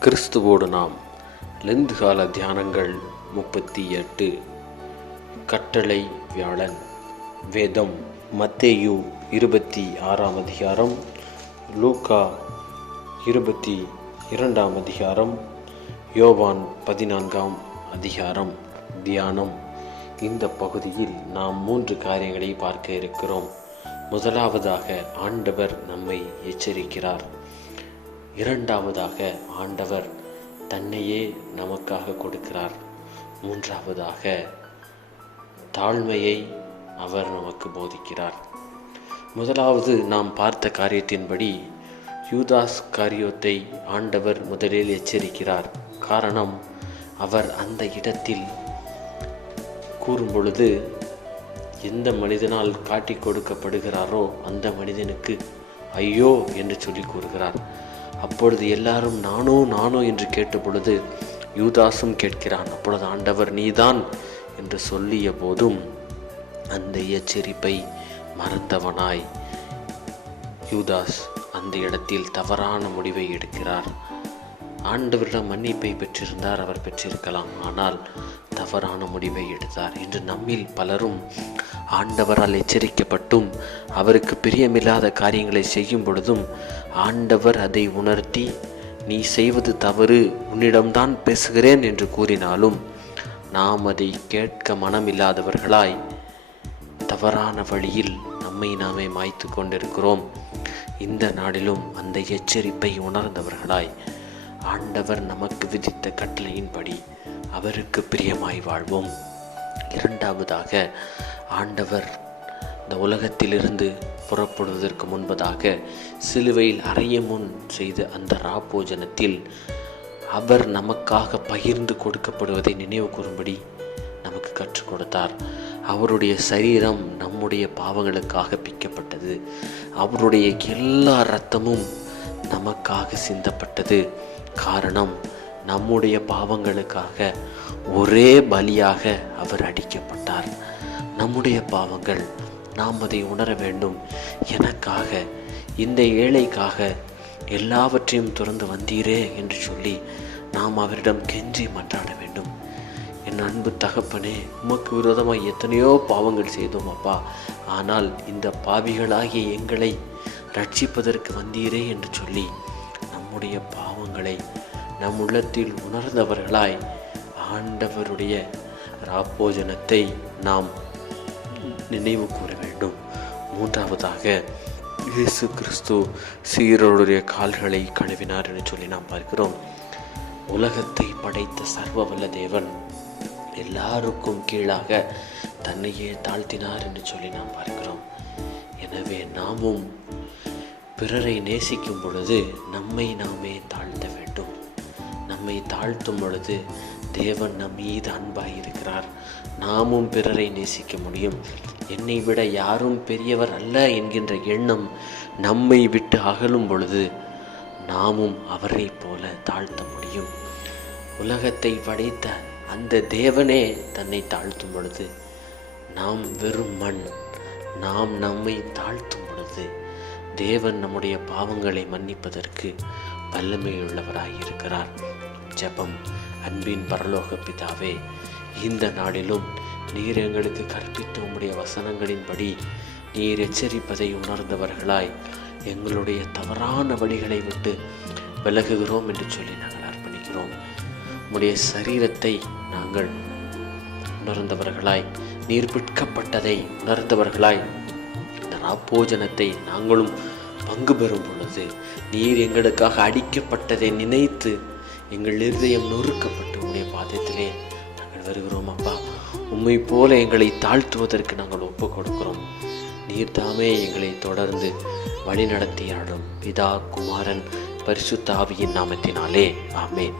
கிறிஸ்துவோடு நாம் லெந்து கால தியானங்கள் முப்பத்தி எட்டு கட்டளை வியாழன். வேதம் மத்தேயு இருபத்தி ஆறாம் அதிகாரம். லூக்கா இருபத்தி இரண்டாம் அதிகாரம். யோவான் பதினான்காம் அதிகாரம். தியானம். இந்த பகுதியில் நாம் மூன்று காரியங்களை பார்க்க இருக்கிறோம். முதலாவதாக ஆண்டவர் நம்மை எச்சரிக்கிறார். இரண்டாவதாக ஆண்டவர் தன்னையே நமக்காக கொடுக்கிறார். மூன்றாவதாக தாழ்மையை அவர் நமக்கு போதிக்கிறார். முதலாவது நாம் பார்த்த காரியத்தின்படி யூதாஸ் காரியத்தை ஆண்டவர் முதலில் எச்சரிக்கிறார். காரணம் அவர் அந்த இடத்தில் கூறும் பொழுது எந்த மனிதனால் காட்டி கொடுக்கப்படுகிறாரோ அந்த மனிதனுக்கு ஐயோ என்று சொல்லி கூறுகிறார். அப்பொழுது எல்லாரும் நானோ நானோ என்று கேட்டபொழுது யூதாசும் கேட்கிறான் அப்பொழுது ஆண்டவர் நீதான் என்று சொல்லிய போதும் அந்த எச்சரிப்பை மறந்தவனாய். யூதாஸ் அந்த இடத்தில் தவறான முடிவை எடுக்கிறார். ஆண்டவரிடம் மன்னிப்பை பெற்றிருந்தார் அவர் பெற்றிருக்கலாம். ஆனால் தவறான முடிவை எடுத்தார் இன்று நம்மில் பலரும் ஆண்டவரால் எச்சரிக்கப்பட்டும் அவருக்கு பிரியமில்லாத காரியங்களை செய்யும் பொழுதும் ஆண்டவர் அதை உணர்த்தி நீ செய்வது தவறு உன்னிடம்தான் பேசுகிறேன் என்று கூறினாலும் நாம் அதை கேட்க மனமில்லாதவர்களாய் தவறான வழியில் நம்மை நாமே மாய்த்து கொண்டிருக்கிறோம். இந்த நாளிலும் அந்த எச்சரிப்பை உணர்ந்தவர்களாய் ஆண்டவர் நமக்கு விதித்த கட்டளையின்படி அவருக்கு பிரியமாய் வாழ்வோம். இரண்டாவதாக ஆண்டவர் இந்த உலகத்திலிருந்து புறப்படுவதற்கு முன்பதாக சிலுவையில் அறைய முன் செய்த அந்த ராபோஜனத்தில் அவர் நமக்காக பகிர்ந்து கொடுக்கப்படுவதை நினைவு கூறும்படி நமக்கு கற்றுக் கொடுத்தார். அவருடைய சரீரம் நம்முடைய பாவங்களுக்காக பிக்கப்பட்டது. அவருடைய எல்லா இரத்தமும் நமக்காக சிந்தப்பட்டது. காரணம் நம்முடைய பாவங்களுக்காக ஒரே பலியாக அவர் அடிக்கப்பட்டார். நம்முடைய பாவங்கள் நாம் அதை உணர வேண்டும். எனக்காக இந்த ஏழைக்காக எல்லாவற்றையும் துறந்து வந்தீரே என்று சொல்லி நாம் அவரிடம் கெஞ்சி மன்றாட வேண்டும். என் அன்பு தகப்பனே உமக்கு விரோதமாக எத்தனையோ பாவங்கள் செய்தோம் அப்பா. ஆனால் இந்த பாவிகளாகிய எங்களை ரட்சிப்பதற்கு வந்தீரே என்று சொல்லி நம்முடைய பாவங்களை நம் உள்ளத்தில் உணர்ந்தவர்களாய் ஆண்டவருடைய ராப்போஜனத்தை நாம் நினைவு கூற வேண்டும். மூன்றாவதாக இயேசு கிறிஸ்து சீரருடைய கால்களை கழுவினார் என்று சொல்லி நாம் பார்க்கிறோம். உலகத்தை படைத்த சர்வ வல்ல தேவன் எல்லாருக்கும் கீழாக தன்னையே தாழ்த்தினார் என்று சொல்லி நாம் பார்க்கிறோம். எனவே நாமும் பிறரை நேசிக்கும் பொழுது நம்மை நாமே தாழ்த்த வேண்டும். நம்மை தாழ்த்தும் பொழுது தேவன் நம் மீது அன்பாய் இருக்கிறார் நாமும் பிறரை நேசிக்க முடியும். என்னை விட யாரும் பெரியவர் அல்ல என்கின்ற எண்ணம் நம்மை விட்டு அகலும் பொழுது நாமும் அவரை போல தாழ்த்த முடியும். உலகத்தை படைத்த அந்த தேவனே தன்னை தாழ்த்தும் பொழுது நாம் வெறும் மண். நாம் நம்மை தாழ்த்தும் பொழுது தேவன் நம்முடைய பாவங்களை மன்னிப்பதற்கு வல்லமையுள்ளவராயிருக்கிறார். ஜெபம் அன்பின் பரலோக பிதாவே இந்த நாளிலும் நீர் எங்களுக்கு கற்பித்த உம்முடைய வசனங்களின்படி நீர் எச்சரிப்பதை உணர்ந்தவர்களாய் எங்களுடைய தவறான வழிகளை விட்டு விலகுகிறோம் என்று சொல்லி நாங்கள் அர்ப்பணிக்கிறோம். உம்முடைய சரீரத்தை நாங்கள் உணர்ந்தவர்களாய் நீர் பிற்கப்பட்டதை உணர்ந்தவர்களாய் ராப்போஜனத்தை நாங்களும் பங்கு பெறும் பொழுது நீர் எங்களுக்காக அடிக்கப்பட்டதை நினைத்து எங்கள் இருதயம் நொறுக்கப்பட்டு உடைய பாதத்திலே நாங்கள் வருகிறோம் அப்பா. உண்மை போல எங்களை தாழ்த்துவதற்கு நாங்கள் ஒப்பு கொடுக்கிறோம் நீர் தாமே எங்களை தொடர்ந்து வழி நடத்தியாடும் பிதா குமாரன் பரிசுத்தாவியின் நாமத்தினாலே. ஆமேன்.